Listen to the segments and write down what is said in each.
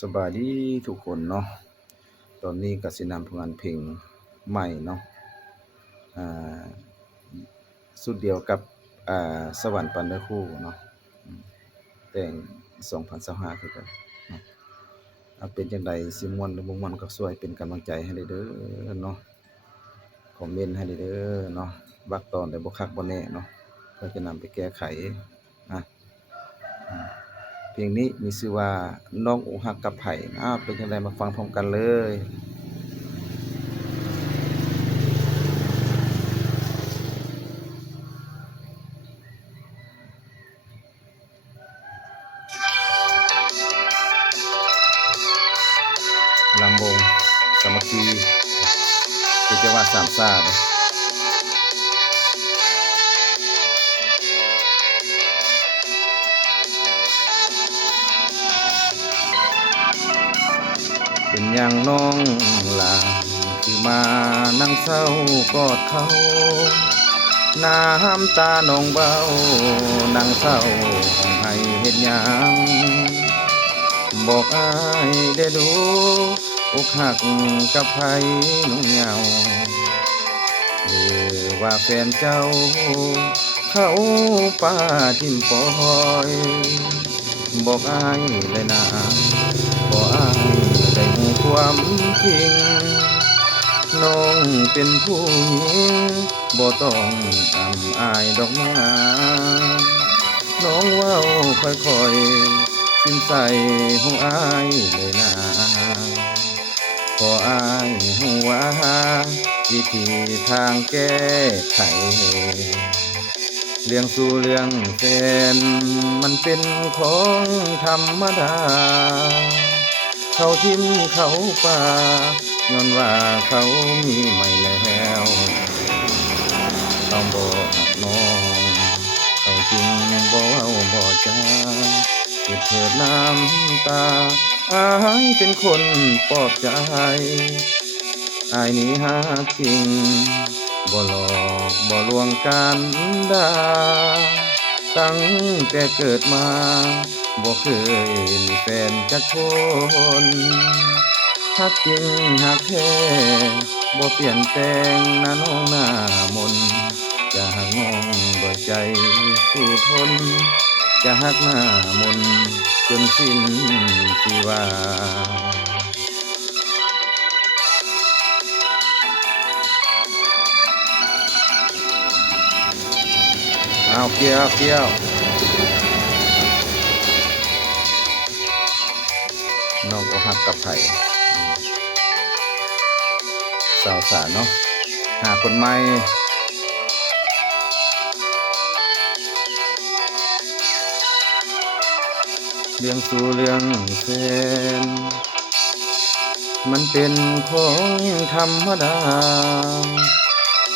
สบายดีทุกคนเนาะตอนนี้ก็สินำผลงานเพลงใหม่เนาะอ่าสุดเดียวกับสวรรค์ปันเนื้อคู่เนาะอืมแต่ง2025คือกันเนาะเป็นจั่งใดสิม่วนหรือบ่ม่วนก็ช่วยเป็นกำลังใจให้ได้เด้อเนาะคอมเมนต์ให้ได้เด้อเนาะวักตอนใดบ่คักบ่แน่เนาะเพื่อจะนำไปแก้ไขนะอืมเพลงนี้มีชื่อว่าน้องอกหักกับไผเป็นจั่งใดมาฟังพร้อมกันเลยลำวงสามัคคีคือจังหวัดสามซ่าเด้อ เป็นหยังน้องล่ะคือมานั่งเศร้ากอดเขาน้ำตาน้องเบานั่งเศร้าให้เฮ็ดหยังบอกอ้ายได้ดูอกหักกับไผน้องเหงาหรือว่าแฟนเจ้าเขาป้าทิ่มปอยบอกอ้ายเลยนะบ่อ้ายได้หูความจริงน้องเป็นผู้หญิงบ่ต้องอายดอกนาน้องเว้าค่อยๆสิ้นใส่หูอ้ายเลยนะพออ้ายหูว่าวิธีทางแก้ไขเรื่องสู่เรื่องแฟนมันเป็นของธรรมดาเขาทิ่มเขาป่าย้อนว่าเขามีใหม่แล้วต้องบอกน้องเขาจริงบ่เว้าบ่จาเก็บเถิดน้ำตาอายเป็นคนปลอบใจอายนี้หาจริงบ่หลอกบ่ลวงกันดาตั้งแต่เกิดมาบ่เคยมีแฟนจักคนฮักจริงฮักแท้บ่เปลี่ยนแปลงนะน้องหน้ามนต์จะหักน้องด้วยใจสู้ทนจะหักหน้ามนต์จนสิ้นชีวาเอาเกี่ยวเกี่ยวน้องอกหักกับไผสาวสารเนาะหาคนใหม่เรื่องสู่เรื่องแฟนมันเป็นของธรรมดา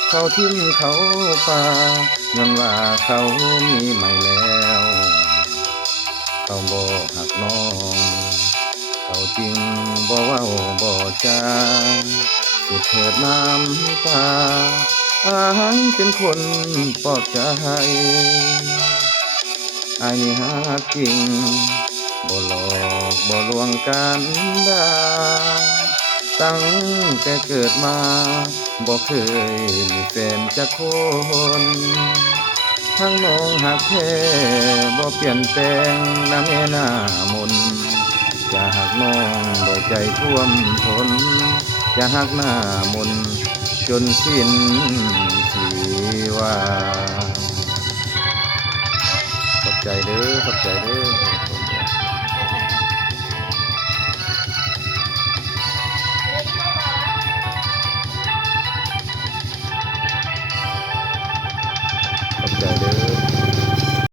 เขาทิ่มเขาป่าย้อนว่าเขามีใหม่แล้วเขาบ่หักน้องเขาจริงบ่เว้าบ่จาสุดเถิดน้ำตาอายเป็นคนปลอบใจอายนี่ฮักจริงบ่หลอกบ่ลวงกันดาตั้งแต่เกิดมาบ่เคยมีแฟนจักคนทั้งน้องหักแท้บ่เปลี่ยนแปลงนะแม่หน้ามนต์จะหักน้องด้วยใจท่วมทนจะหักหน้ามนต์จนสิ้นชีวาขอบใจเด้อขอบใจเด้อ